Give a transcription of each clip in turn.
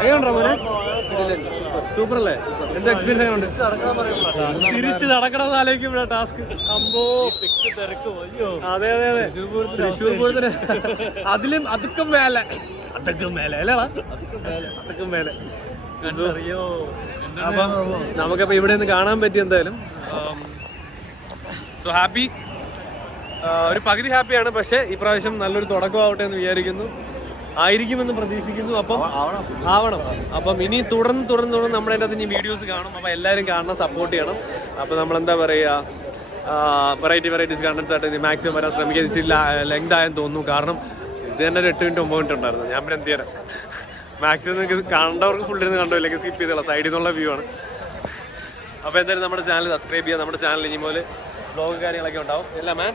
എങ്ങനെയുണ്ടോ മോനെ? സൂപ്പർ അല്ലേ? എന്താ എക്സ്പീരിയൻസ് എങ്ങനെയുണ്ട്? തിരിച്ച് നടക്കണമെന്ന് ആലോചിക്കുമ്പോഴാ ടാസ്ക്. അമ്പോ അതെ അതെ അതെ, തൃശ്ശൂർ പൂരത്തിന് അതിലും അതുക്കും മേലെ അല്ലേടാ, അതുക്കും മേലെ. അപ്പം നമുക്കപ്പോൾ ഇവിടെ നിന്ന് കാണാൻ പറ്റി എന്തായാലും. സോ ഹാപ്പി, ഒരു പകുതി ഹാപ്പിയാണ്. പക്ഷേ ഈ പ്രാവശ്യം നല്ലൊരു തുടക്കമാവട്ടെ എന്ന് വിചാരിക്കുന്നു, ആയിരിക്കുമെന്ന് പ്രതീക്ഷിക്കുന്നു. അപ്പം ആവണം. അപ്പം ഇനി തുടർന്ന് നമ്മുടെ അതിൻ്റെ ഇനി വീഡിയോസ് കാണും. അപ്പോൾ എല്ലാവരും കാണണം, സപ്പോർട്ട് ചെയ്യണം. അപ്പോൾ നമ്മളെന്താ പറയുക, വെറൈറ്റീസ് കണ്ടൻസ് ആയിട്ട് മാക്സിമം വരാൻ ശ്രമിക്കുക. ഇച്ചിരി ലെങ്ത് ആയെന്ന് തോന്നുന്നു, കാരണം ഇത് തന്നെ ഒരു 8 മിനിറ്റ് 9 മിനിറ്റ് ഉണ്ടായിരുന്നു. ഞാൻ പിന്നെ എന്ത് ചെയ്യാൻ, മാക്സിമം നിങ്ങൾക്ക് കണ്ടവർക്ക് ഫുള്ളിരുന്ന് കണ്ടോ, ഇല്ലെങ്കിൽ സ്കിപ്പ് ചെയ്തോളാം, സൈഡിൽ നിന്നുള്ള വ്യൂ ആണ്. അപ്പോൾ എന്തായാലും നമ്മുടെ ചാനൽ സബ്സ്ക്രൈബ് ചെയ്യുക. നമ്മുടെ ചാനൽ ഇനി പോലെ വ്ലോഗ് കാര്യങ്ങളൊക്കെ ഉണ്ടാവും. എല്ലാം മാൻ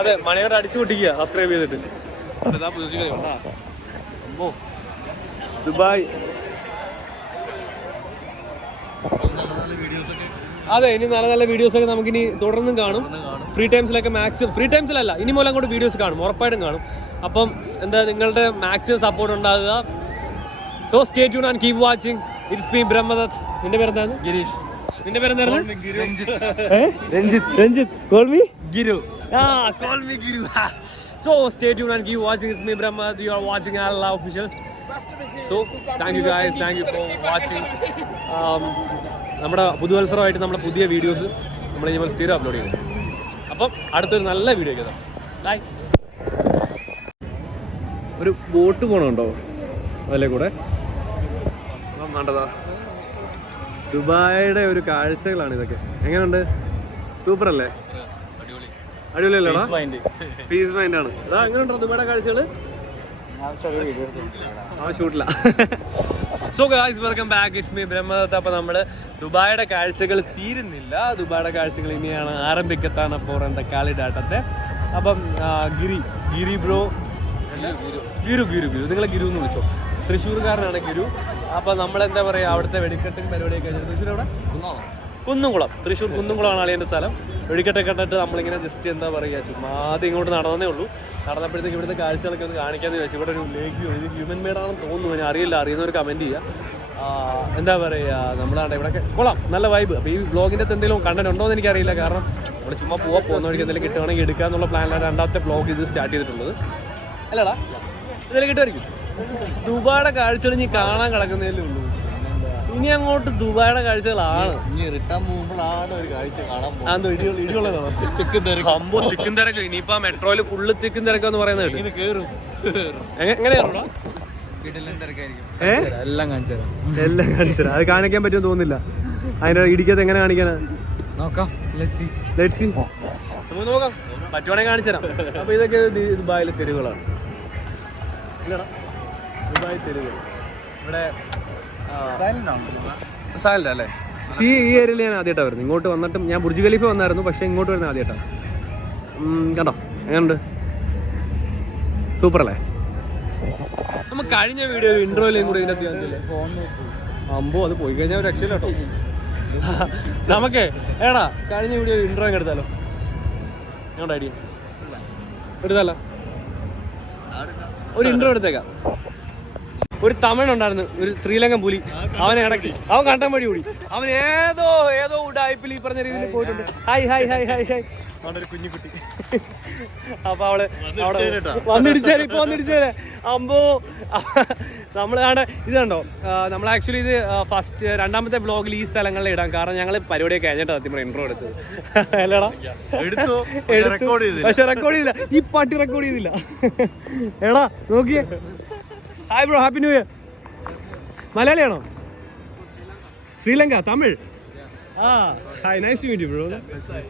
അതെ, മണിയോട് അടിച്ചു പൊട്ടിക്കുക സബ്സ്ക്രൈബ് ചെയ്തിട്ട്. ദുബായ് അതെ, ഇനി നല്ല നല്ല വീഡിയോസൊക്കെ നമുക്കിനി തുടർന്നും കാണും. ഫ്രീ ടൈംസിലല്ല, ഇനി മൂലം കൂടെ വീഡിയോസ് കാണും, ഉറപ്പായിട്ടും കാണും. അപ്പം എന്താ, നിങ്ങളുടെ മാക്സിമം സപ്പോർട്ട് ഉണ്ടാകുക. So stay tune and keep watching. It's me Brahmadath. നിന്റെ പേരെന്താണ്? ഗിരീഷ്. നിന്റെ പേരെന്തായിരുന്നു? Ranjith. Call me Giru. Call me Giru. So stay tuned and keep watching. It's me Brahmad. You are watching Allah officials. So thank you guys. Thank you for watching. നമ്മുടെ പുതുവത്സരമായിട്ട് നമ്മുടെ പുതിയ videos നമ്മൾ ഇനി സ്ഥിരം അപ്ലോഡ് ചെയ്യുന്നു. അപ്പം അടുത്തൊരു നല്ല വീഡിയോ ഒക്കെ ബൈ. ഒരു ബോട്ട് പോകണുണ്ടോ അതിലെ കൂടെ? വേണ്ടതാ, ദുബായിയുടെ ഒരു കാഴ്ചകളാണ് ഇതൊക്കെ. എങ്ങനെയുണ്ട്? സൂപ്പർ അല്ലേ? അടിപൊളിയല്ലേടാ? പീസ് മൈൻഡ് ആണ്. അതാ എങ്ങനെയുണ്ടോ ദുബായിയുടെ കാഴ്ചകൾ? ഷൂട്ടില്ല. So guys, welcome back. It's me Brahmadath. അപ്പോൾ നമ്മൾ ദുബായിയുടെ കാഴ്ചകൾ തീരുന്നില്ല. ദുബായിയുടെ കാഴ്ചകൾ ഇനിയാണ് ആരംഭിക്കത്താണ് പോറ കാലിഡാട്ടത്തെ. അപ്പം ഗിരി ബ്രോ, ഗിരു നിങ്ങൾ ഗിരു എന്ന് വിളിച്ചോ. തൃശ്ശൂർക്കാരനാണ് ഗിരു. അപ്പോൾ നമ്മളെന്താ പറയുക, അവിടുത്തെ വെടിക്കെട്ടും പരിപാടിയൊക്കെ കഴിഞ്ഞു. തൃശ്ശൂർ എവിടെ? കുന്നുംകുളം. തൃശ്ശൂർ കുന്നുംകുളമാണ് അളിയൻ്റെ സ്ഥലം. വെടിക്കെട്ടൊക്കെ കണ്ടിട്ട് നമ്മളിങ്ങനെ ജസ്റ്റ് എന്താ പറയുക, ചുമ്മാ ആദ്യം ഇങ്ങോട്ട് നടന്നേ ഉള്ളൂ. നടന്നപ്പോഴത്തേക്ക് ഇവിടുത്തെ കാഴ്ചകളൊക്കെ ഒന്ന് കാണിക്കാമെന്ന് ചോദിച്ചു. ഇവിടെ ഒരു ലേക്ക്, ഇത് ഹ്യൂമൻ മെയ്ഡാണെന്ന് തോന്നുന്നു, ഞാൻ അറിയില്ല. അറിയുന്നവർ കമൻറ്റ് ചെയ്യുക. എന്താ പറയുക, നമ്മളാണ്ട് ഇവിടെയൊക്കെ കൊള്ളാം, നല്ല വൈബ്. അപ്പോൾ ഈ വ്ളോഗിൻ്റെ എന്തെങ്കിലും കണ്ടന്റ് ഉണ്ടോ എന്ന് എനിക്കറിയില്ല, കാരണം ഇവിടെ ചുമ്മാ പോകുന്ന വഴിക്ക് എന്തെങ്കിലും കിട്ടുകയാണെങ്കിൽ എടുക്കുക എന്നുള്ള പ്ലാനിലാണ് രണ്ടാമത്തെ വ്ളോഗ് ഇത് സ്റ്റാർട്ട് ചെയ്തിട്ടുള്ളത്. അല്ലടാ, ഇതെല്ലാം കിട്ടുമായിരിക്കും. ദുബായിയുടെ കാഴ്ചകൾ ഇനി കാണാൻ കിടക്കുന്നതല്ലേ ഉള്ളൂ. ഇനി അങ്ങോട്ട് ദുബായിയുടെ കാഴ്ചകളാണ്. സംഭവം തിക്കും തിരക്ക്. ഇനിയിപ്പോ മെട്രോയിൽ ഫുള്ള് തിക്കും തിരക്കെന്ന് പറയുന്നത് എങ്ങനെയാണോ? എല്ലാം കാണിച്ചു. അത് കാണിക്കാൻ പറ്റുമെന്ന് തോന്നുന്നില്ല. അതിന്റെ ഇടിക്കത്ത് എങ്ങനെ കാണിക്കാനാ? നോക്കാം, നമുക്ക് നോക്കാം, പറ്റുവാണെങ്കിൽ കാണിച്ചു തരാം. അപ്പൊ ഇതൊക്കെ ദുബായിലെ തെരുവുകളാണ്. ദുബായ് തെരുവുകൾ ഇവിടെ സൈലന്റ് അല്ലേ? പക്ഷേ ഈ ഏരിയയിൽ ഞാൻ ആദ്യമായിട്ടാണ് വരുന്നത്. ഇങ്ങോട്ട് വന്നിട്ടും ഞാൻ ബുർജ് ഖലീഫ വന്നായിരുന്നു, പക്ഷേ ഇങ്ങോട്ട് വരുന്നത് ആദ്യമായിട്ടാണ്. കണ്ടോ എങ്ങനെയുണ്ട്? സൂപ്പർ അല്ലേ? നമുക്ക് കഴിഞ്ഞ വീഡിയോ ഇൻട്രോയിലേയും കൂടെ ഇതിൻ്റെ അമ്പോ അത് പോയി കഴിഞ്ഞാൽ ഒരു രക്ഷയില്ല കേട്ടോ. നമുക്കേ ഏടാ കഴിഞ്ഞ വീഡിയോ ഇൻട്രോ അങ്ങ് എടുത്താലോ? ഞങ്ങളുടെ ഐഡിയ എടുത്താലോ? ഒരു ഇൻട്രോ എടുത്തേക്കാം. ഒരു തമിഴുണ്ടായിരുന്നു, ഒരു ശ്രീലങ്കൻ പുലി. അവൻ ഇടയ്ക്ക് അവൻ കണ്ടം വഴി കൂടി അവൻ ഏതോ ഉഡായിപ്പിൽ ഈ പറഞ്ഞ രീതിയിൽ പോയിട്ടുണ്ട്. ഹായ് അവിടെ ഒരു കുഞ്ഞിക്കുട്ടി. അപ്പൊ അവിടെ വന്നിടിച്ചേരെ അമ്പോ. നമ്മൾ ഇത് കണ്ടോ, നമ്മൾ ആക്ച്വലി ഇത് രണ്ടാമത്തെ വ്ളോഗിൽ ഈ സ്ഥലങ്ങളിൽ ഇടാം, കാരണം ഞങ്ങൾ പരിപാടിയൊക്കെ കഴിഞ്ഞിട്ടാണ് സത്യം പറഞ്ഞ ഇൻട്രോ എടുത്തത്. അല്ലേടാ? പക്ഷെ റെക്കോർഡ് ചെയ്തില്ല, ഈ പാട്ടി റെക്കോർഡ് ചെയ്തില്ല. എടാ നോക്കിയേ. Hi bro, happy new year. മലയാളിയാണോ? Sri Lanka, Tamil. Hi, nice to meet you, bro.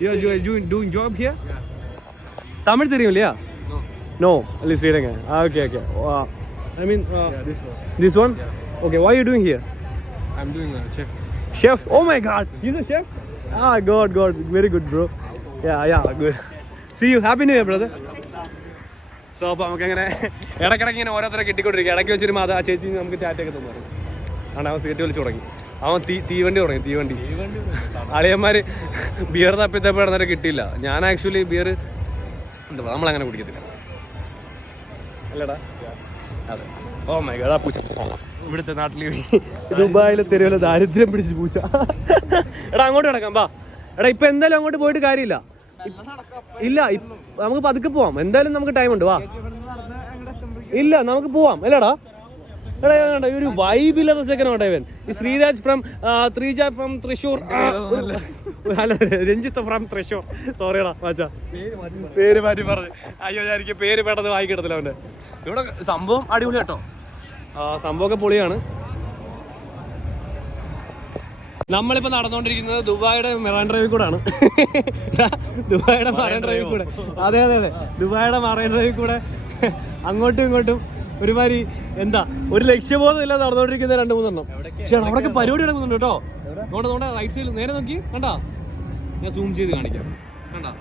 You are doing job here? Tamil theriyum illaya? No, only Sri Lanka. Okay. I mean, this one? Yeah. Okay, what are you doing here? I'm doing a chef. Chef? Oh my God, he's a chef? God, very good, bro. Yeah, good. See you. Happy New Year, brother. So അപ്പോൾ നമുക്കങ്ങനെ ഇടയ്ക്കിടയ്ക്ക് ഇങ്ങനെ ഓരോരുത്തരെ കിട്ടിക്കൊണ്ടിരിക്കുക. ഇടയ്ക്ക് വെച്ചൊരു ആ ചേച്ചി നമുക്ക് ചാറ്റൊക്കെ തന്നു. ആണ് അവൻ സിഗരറ്റ് വലിച്ചു തുടങ്ങി. അവൻ തീവണ്ടി തുടങ്ങി. തീവണ്ടി അളിയന്മാർ ബിയർ തപ്പിത്തപ്പോൾ ഇടന്നേരം കിട്ടിയില്ല. ഞാൻ ആക്ച്വലി ബിയർ എന്താ നമ്മളങ്ങനെ കുടിക്കത്തില്ല അല്ലേടാ? അതെ. ഓ മൈ ഗോഡ്, ആ പൂച്ച ഇവിടുത്തെ നാട്ടിൽ ദുബായിലെ തെരുവിലെ ദാരിദ്ര്യം പിടിച്ച് പൂച്ച. എടാ അങ്ങോട്ട് കിടക്കാം വാ. എടാ ഇപ്പൊ എന്തായാലും അങ്ങോട്ട് പോയിട്ട് കാര്യമില്ല. ഇല്ല നമുക്ക് പതുക്കെ പോവാം, എന്തായാലും നമുക്ക് ടൈം ഉണ്ട്. വാ ഇല്ല നമുക്ക് പോവാം അല്ലേടാ. എടാ ഈ ഒരു വൈബില്ലാത്ത സെക്കൻഡ് ഇവൻ. ഈ ശ്രീരാജ് ഫ്രം തൃശ്ശൂർ, അല്ല രഞ്ജിത്ത് ഫ്രം തൃശ്ശൂർ. സോറിയടാ മാച്ചാ, പേര് മാറ്റി പറഞ്ഞു. അയ്യോ ഞാൻ എനിക്ക് പേര് പെട്ടെന്ന് വായിക്കിടത്തില്ല അവൻ്റെ. ഇവിടെ സംഭവം അടിപൊളി കേട്ടോ, സംഭവമൊക്കെ പൊളിയാണ്. നമ്മളിപ്പോൾ നടന്നുകൊണ്ടിരിക്കുന്നത് ദുബായിയുടെ മെറൈൻ ഡ്രൈവിൽ കൂടെ ആണ്. ദുബായിയുടെ മറൈൻ ഡ്രൈവിൽ കൂടെ, അതെ അതെ അതെ, ദുബായിയുടെ മറൈൻ ഡ്രൈവിൽ കൂടെ അങ്ങോട്ടും ഇങ്ങോട്ടും ഒരുമാതിരി എന്താ ഒരു ലക്ഷ്യബോധം ഇല്ലാതെ നടന്നുകൊണ്ടിരിക്കുന്ന 2-3 പക്ഷേ അവിടെയൊക്കെ പരിപാടി നടക്കുന്നുണ്ട് കേട്ടോ. നോണ്ട റൈറ്റ് സൈഡിൽ നേരെ നോക്കി കണ്ടാ, ഞാൻ സൂം ചെയ്ത് കാണിക്കാം. കണ്ടാ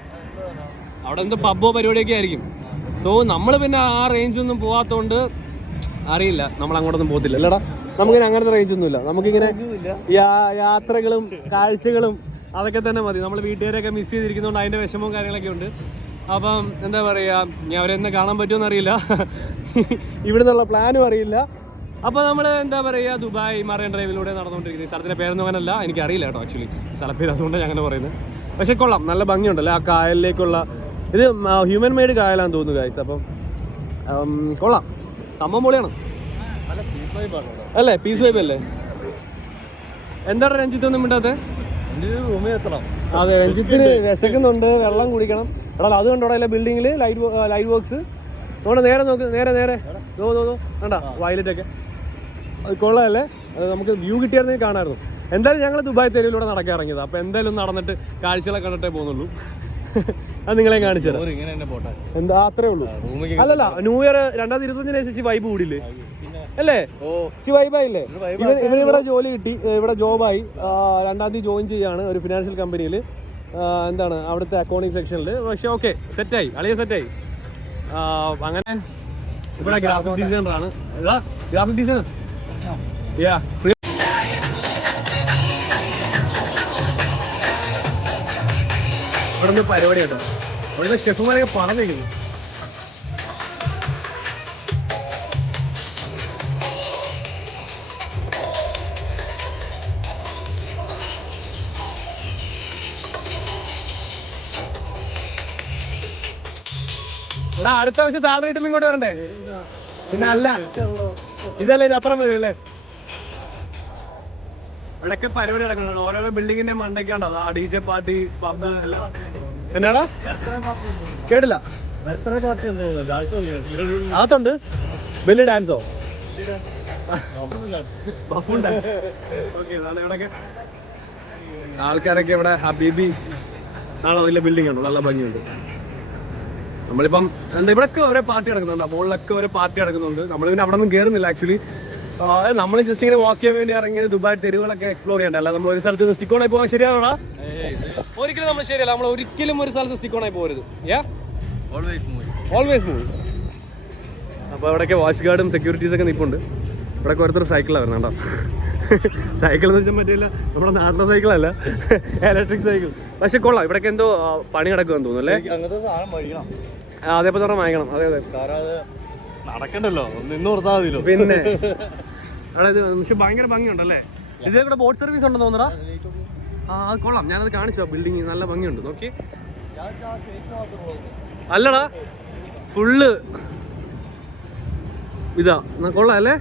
അവിടെ എന്തോ പബ്ബോ പരിപാടിയൊക്കെ ആയിരിക്കും. സോ നമ്മൾ പിന്നെ ആ റേഞ്ചൊന്നും പോവാത്തോണ്ട് അറിയില്ല, നമ്മൾ അങ്ങോട്ടൊന്നും പോകത്തില്ല അല്ലടാ. നമുക്കിങ്ങനെ അങ്ങനത്തെ റേഞ്ചൊന്നുമില്ല. നമുക്കിങ്ങനെ യാത്രകളും കാഴ്ചകളും അതൊക്കെ തന്നെ മതി. നമ്മൾ വീട്ടുകാരെയൊക്കെ മിസ് ചെയ്തിരിക്കുന്നതുകൊണ്ട് അതിൻ്റെ വിഷമവും കാര്യങ്ങളൊക്കെ ഉണ്ട്. അപ്പം എന്താ പറയുക, ഇനി അവരെന്നെ കാണാൻ പറ്റുമെന്ന് അറിയില്ല, ഇവിടെ നിന്നുള്ള പ്ലാനും അറിയില്ല. അപ്പോൾ നമ്മൾ എന്താ പറയുക ദുബായ് മറൈൻ ഡ്രൈവിലൂടെ നടന്നുകൊണ്ടിരിക്കുന്നത്. സ്ഥലത്തിൻ്റെ പേരൊന്നും അങ്ങനല്ല, എനിക്കറിയില്ല കേട്ടോ ആക്ച്വലി സ്ഥലപ്പേര്, അതുകൊണ്ടാണ് ഞാൻ അങ്ങനെ പറയുന്നത്. പക്ഷേ കൊള്ളാം, നല്ല ഭംഗിയുണ്ടല്ലേ ആ കായലിലേക്കുള്ള. ഇത് ഹ്യൂമൻ മെയ്ഡ് കായലാണെന്ന് തോന്നുന്നു ഗൈസ്. അപ്പം കൊള്ളാം, സംഭവം പൊളിയാണ് അല്ലേ, പീസ് വൈബ് അല്ലേ. എന്താണ് രഞ്ജിത്ത് ഒന്നും മിണ്ടാത്തെ? അതെ രഞ്ജിത്തിന് വിശക്കുന്നുണ്ട്, വെള്ളം കുടിക്കണം. എടാ അത് കണ്ടോ അല്ലേ ബിൽഡിങ്ങിൽ ലൈറ്റ് വർക്ക്സ്. നോടെ നേരെ നോക്ക്, നേരെ കണ്ടാ വയലറ്റൊക്കെ കൊള്ളാമല്ലേ. അത് നമുക്ക് വ്യൂ കിട്ടിയായിരുന്നെങ്കിൽ കാണാമായിരുന്നു. എന്തായാലും ഞങ്ങൾ ദുബായ് തെരുവിലൂടെ നടക്കാൻ ഇറങ്ങിയത്. അപ്പോൾ എന്തായാലും നടന്നിട്ട് കാഴ്ചകളെ കണ്ടിട്ടേ പോകുന്നുള്ളൂ. അത് നിങ്ങളെ കാണിച്ചു തരാം. എന്താ അത്രേ ഉള്ളൂ. അല്ലല്ല ന്യൂ ഇയർ 2025 വൈബ് കൂടിയില്ലേ അല്ലേ, വൈബായില്ലേ. ഇവിടെ ജോലി കിട്ടി, ഇവിടെ ജോബായി. 2-ാം തീയതി ജോയിൻ ചെയ്യാണ് ഒരു ഫിനാൻഷ്യൽ കമ്പനിയിൽ. എന്താണ് അവിടുത്തെ അക്കൗണ്ടിങ് സെക്ഷനിൽ. പക്ഷെ ഓക്കെ സെറ്റായി, അളിയ സെറ്റായി. അങ്ങനെ ഇവിടെ ഗ്രാഫിക് ഡിസൈനറാണ്. ഗ്രാഫിക് ഡിസൈനർ ഇവിടെ നിന്ന് പരിപാടി കേട്ടോ. ഇവിടുത്തെ ഷെഫുമാരൊക്കെ പറഞ്ഞിരിക്കുന്നു. എടാ അടുത്ത വർഷം സാലറി കിട്ടുമ്പോൾ ഇങ്ങോട്ട് വരണ്ടേ? പിന്നെ അല്ല ഇതല്ലേ അപ്പുറം വരുമല്ലേ. ഇവിടെയൊക്കെ പരിപാടി നടക്കുന്നുണ്ട്. ഓരോരോ ബിൽഡിങ്ങിന്റെ മണ്ടയ്ക്കാണ്ടോ ആ DJ പാർട്ടി പബ് എല്ലാം. എന്നാടാ കേട്ടില്ല? അകത്തുണ്ട് വലിയ ഡാൻസോ? ഇവിടെയൊക്കെ ആൾക്കാരൊക്കെ ഇവിടെ ഹബീബി ആണോ വലിയ ബിൽഡിംഗ് ഉണ്ടോ, നല്ല ഭംഗിയുണ്ട്. നമ്മളിപ്പം എന്താ ഇവിടെയൊക്കെ ഓരോ പാർട്ടി നടക്കുന്നുണ്ട്, മുകളിലൊക്കെ ഓരോ പാർട്ടി നടക്കുന്നുണ്ട്. നമ്മൾ പിന്നെ അവിടെ ഒന്നും കയറുന്നില്ല ആക്ച്വലി. നമ്മൾ ജസ്റ്റ് ഇങ്ങനെ വാക്ക് ചെയ്യാൻ വേണ്ടി ഇറങ്ങിയത് ദുബായ് തെരുവുകളൊക്കെ എക്സ്പ്ലോർ ചെയ്യണ്ട. അല്ല നമ്മൾ ഒരു സ്ഥലത്ത് സ്റ്റിക്ക് ഓണായി പോകാൻ ശരിയാണോടാ? ഒരിക്കലും നമ്മൾ ശരിയല്ല. നമ്മൾ ഒരിക്കലും ഒരു സ്ഥലത്ത് സ്റ്റിക്ക് ഓണായി പോകരുത്. Always move. അപ്പോൾ ഇവിടെയൊക്കെ വാച്ച് ഗാർഡും സെക്യൂരിറ്റീസൊക്കെ നിൽപ്പുണ്ട്. ഇവിടെ ഓരോരുത്തർ സൈക്കിളാണ് വരണം കേട്ടോ. സൈക്കിൾ എന്ന് വെച്ചാൽ പറ്റില്ല, നമ്മുടെ നാട്ടിലെ സൈക്കിളല്ല, ഇലക്ട്രിക് സൈക്കിൾ. പക്ഷെ കൊള്ളാം. ഇവിടെയൊക്കെ എന്തോ പണി നടക്കുമെന്ന് തോന്നുന്നു അല്ലേ? അതേപോലെ തന്നെ വാങ്ങിക്കണം. അതെ അതെ നടക്കണ്ടല്ലോ, നിന്ന് കൊടുത്താൽ മതിയല്ലോ. പിന്നെ അതായത് പക്ഷെ ഭയങ്കര ഭംഗിയുണ്ടല്ലേ. ഇതേ കൂടെ ബോട്ട് സർവീസ് ഉണ്ടെന്ന് തോന്നുന്നടാ. അത് കൊള്ളാം, ഞാനത് കാണിച്ചോ. ബിൽഡിങ് നല്ല ഭംഗിയുണ്ട് നോക്കി. അല്ലടാ ഫുള്ള് ഇതാ കൊള്ളാം അല്ലേ.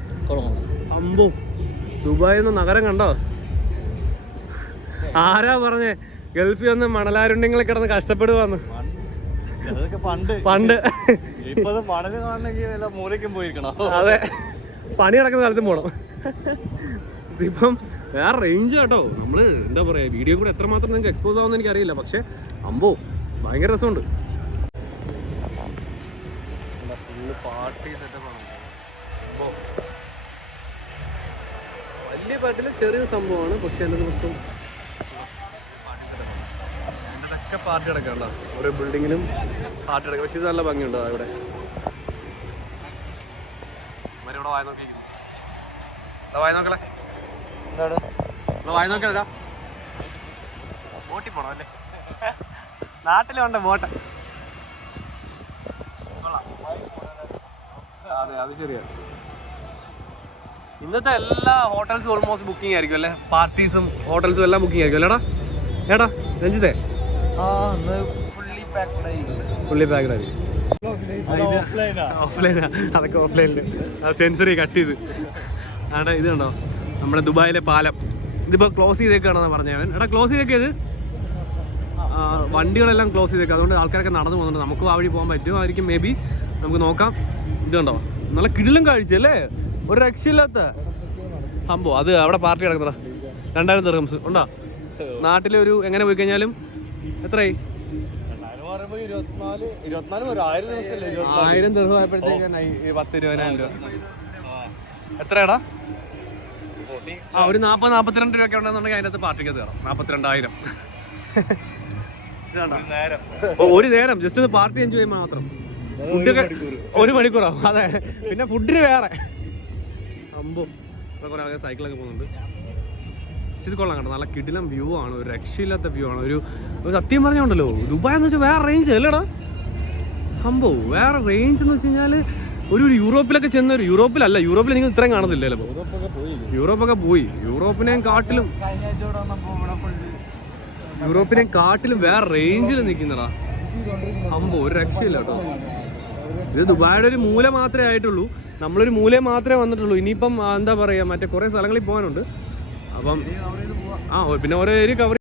അമ്പോ ദുബായ് എന്ന നഗരം കണ്ടോ? ആരാ പറഞ്ഞേ ഗൾഫിൽ വന്ന് മണലാരുണ്യങ്ങളെ കിടന്ന് കഷ്ടപ്പെടുവാന്ന്? പണ്ട് അതെ, പണി നടക്കുന്ന സ്ഥലത്തും പോണം. ഇതിപ്പം വേറെ റേഞ്ച് കേട്ടോ. നമ്മള് എന്താ പറയാ, വീഡിയോ കൂടെ എത്രമാത്രം നിങ്ങൾക്ക് എക്സ്പോസ് ആവുമെന്ന് എനിക്കറിയില്ല. പക്ഷെ അമ്പോ ഭയങ്കര രസമുണ്ട്. പാർട്ടി സെറ്റപ്പാണ്. വലിയ പാട്ടില് ചെറിയ സംഭവമാണ്, പക്ഷെ എൻ്റെ മൊത്തം ഇതൊക്കെ പാർട്ടി അടക്കണ്ട. ഓരോ ബിൽഡിങ്ങിലും പാർട്ടി അടക്കാം. പക്ഷെ ഇത് നല്ല ഭംഗിയുണ്ടോ ഇവിടെ. ഇവിടെ വായ നോക്കി വായ നോക്കലേ, വായ നോക്കലാ. ബോട്ടിൽ പോണം അല്ലേ? നാട്ടിലുണ്ട് ബോട്ട്. അതെ അത് ശരിയാ. ഇന്നത്തെ എല്ലാ ഹോട്ടൽസും ഓൾമോസ്റ്റ് ബുക്കിംഗ് ആയിരിക്കും അല്ലേ? പാർട്ടീസും ഹോട്ടൽസും എല്ലാം ബുക്കിംഗ് ആയിരിക്കും അല്ലേടാ? ഏടാ രഞ്ജിത്തെ ഫുള്ളി പാക്ഡ് ആയിരിക്കും. ഓഫ്ലൈനാ, അതൊക്കെ ഓഫ്ലൈനിൽ സെൻസറി കട്ട് ചെയ്ത്. ആടെ ഇത് കണ്ടോ നമ്മുടെ ദുബായിലെ പാലം, ഇതിപ്പോൾ ക്ലോസ് ചെയ്തേക്കാണെന്ന് പറഞ്ഞവൻ. എടാ ക്ലോസ് ചെയ്തേക്കത്, വണ്ടികളെല്ലാം ക്ലോസ് ചെയ്തേക്കുക. അതുകൊണ്ട് ആൾക്കാരൊക്കെ നടന്നു പോകുന്നുണ്ട്. നമുക്ക് ആ വഴി പോകാൻ പറ്റുമായിരിക്കും മേ ബി, നമുക്ക് നോക്കാം. ഇത് കണ്ടോ നല്ല കിടിലും കാഴ്ച അല്ലേ, ഒരു രക്ഷയില്ലാത്ത സംഭവം. അത് അവിടെ പാർട്ടി കിടക്കുന്നതാ. 2000 ദിർഹംസ് ഉണ്ടോ? നാട്ടിലെ ഒരു എങ്ങനെ പോയി കഴിഞ്ഞാലും എത്രയായി? 1000 ദിർഹം ആയപ്പോഴത്തേക്ക് 10-20,000 രൂപ. എത്രയാടാ? ഒരു 40-42 രൂപ ഒക്കെ ഉണ്ടെന്നുണ്ടെങ്കിൽ അതിനകത്ത് പാർട്ടിക്ക് കയറാം. 42,000 ഒരു നേരം ജസ്റ്റ് ഒന്ന് പാർട്ടി എൻജോയ് ചെയ്യുമ്പോൾ മാത്രം. ഫുഡൊക്കെ 1 മണിക്കൂറാവും. അതെ, പിന്നെ ഫുഡിന് വേറെ അമ്പോ. കുറെ ആൾക്കാർ സൈക്കിളൊക്കെ പോകുന്നുണ്ട്. ഇത് കൊള്ളാം കേട്ടോ, നല്ല കിടിലം വ്യൂ ആണ്, ഒരു രക്ഷയില്ലാത്ത വ്യൂ ആണ്. ഒരു സത്യം പറഞ്ഞോണ്ടല്ലോ, ദുബായ് എന്ന് വെച്ചാൽ വേറെ റേഞ്ച് അല്ലേടാ അമ്പോ. വേറെ റേഞ്ച് എന്ന് വെച്ച് കഴിഞ്ഞാൽ ഒരു യൂറോപ്പിലൊക്കെ ചെന്നൊരു, യൂറോപ്പിൽ നിങ്ങൾ ഇത്രയും കാണുന്നില്ല ചിലപ്പോൾ. യൂറോപ്പൊക്കെ പോയി. യൂറോപ്പിനെയും കാട്ടിലും വേറെ റേഞ്ചിൽ നിൽക്കുന്നടാ അമ്പോ, ഒരു രക്ഷയില്ല കേട്ടോ. ഇത് ദുബായുടെ ഒരു മൂല മാത്രമേ ആയിട്ടുള്ളൂ, നമ്മളൊരു മൂല മാത്രമേ വന്നിട്ടുള്ളൂ. ഇനിയിപ്പം എന്താ പറയുക, മറ്റേ കുറേ സ്ഥലങ്ങളിൽ പോകാനുണ്ട്. അപ്പം പിന്നെ ഓരോ ഏരിയ കവർ